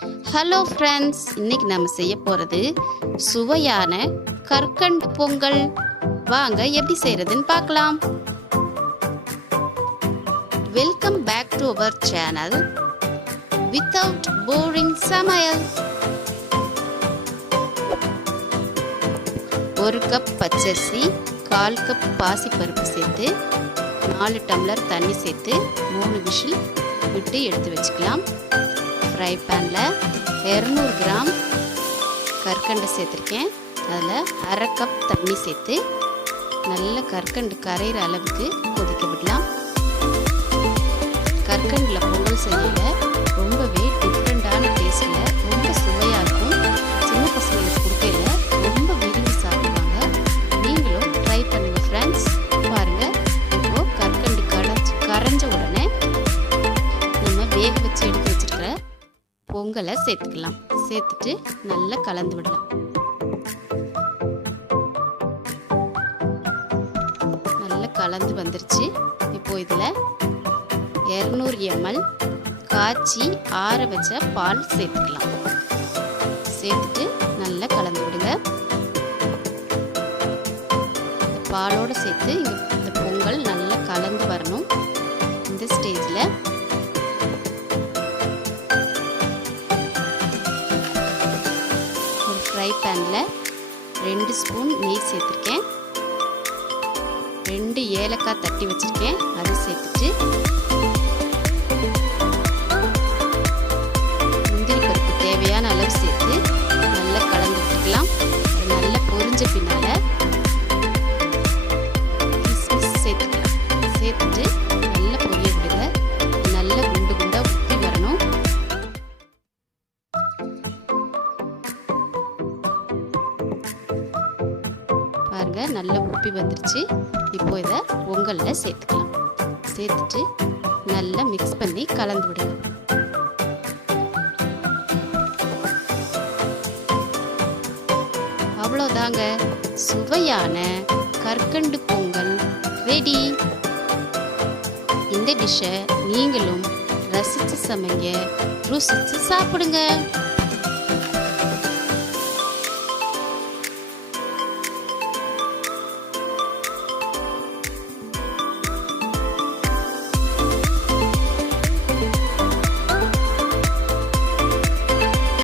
Hello friends, இன்னைக்கு நம்ம செய்ய போகிறது சுவையான கற்கண்டு பொங்கல். வாங்க எப்படி செய்யறதுன்னு பார்க்கலாம். Welcome back to our channel without boring சமையல். 1 கப் பச்சரிசி, 1/4 கப் பாசிப்பருப்பு சேர்த்து 4 டம்ளர் தண்ணி சேர்த்து 3 விசில் விட்டு எடுத்து வச்சுக்கலாம். ஃப்ரை பேனில் 200 கிராம் கற்கண்டு சேர்த்துருக்கேன். அதில் 1/2 கப் தண்ணி சேர்த்து நல்ல கற்கண்டு கரையிற அளவுக்கு கொதிக்க விடலாம். கற்கண்டில் பொங்கல் செய்யல ரொம்பவே டிஃப்ரெண்டான டேஸ்ட்டில் ரொம்ப சுவையாக இருக்கும். சின்ன பசங்களுக்கு கொடுக்கல ரொம்ப விரும்பி சாப்பிடுவாங்க. நீங்களும் ட்ரை பண்ணுங்கள் ஃப்ரெண்ட்ஸ். பாருங்கள், இப்போது கற்கண்டு கரைஞ்ச உடனே நம்ம வேக வச்சு எடுத்து வச்சுருக்கிற பொங்கலை சேர்த்துக்கலாம். சேர்த்துட்டு நல்லா கலந்து விடலாம். நல்லா கலந்து வந்துருச்சு. இப்போ இதில் 200 ml காய்ச்சி ஆற வச்ச பால் சேர்த்துக்கலாம். சேர்த்துட்டு நல்லா கலந்து விடுங்க. பாலோடு சேர்த்து இந்த பொங்கல் நல்லா கலந்து வரணும். இந்த ஸ்டேஜில் ஃப்ரை பேனில் 2 ஸ்பூன் நெய் சேர்த்துருக்கேன். 2 ஏலக்காய் தட்டி வச்சுருக்கேன், அதை சேர்த்துட்டு முந்திரி பருப்பு தேவையான அளவு சேர்த்து நல்லா கலந்து விட்டுக்கலாம். அது நல்லா பொரிஞ்ச பின்னால் கிஸ்மிஸ் சேர்த்துக்கலாம். சேர்த்துட்டு நல்லா பொரிய விடுங்க. நல்லா குண்டு குண்டாக ஊற்றி வரணும். பாருங்க, நல்லா உப்பி வந்துருச்சு. இப்போ இதை பொங்கலில் சேர்த்துக்கலாம். சேர்த்துட்டு நல்லா மிக்ஸ் பண்ணி கலந்து விடுங்க. அவ்வளோதாங்க, சுவையான கற்கண்டு பொங்கல் ரெடி. இந்த டிஷ்ஷை நீங்களும் ரசித்து சமைங்க, ருசித்து சாப்பிடுங்க.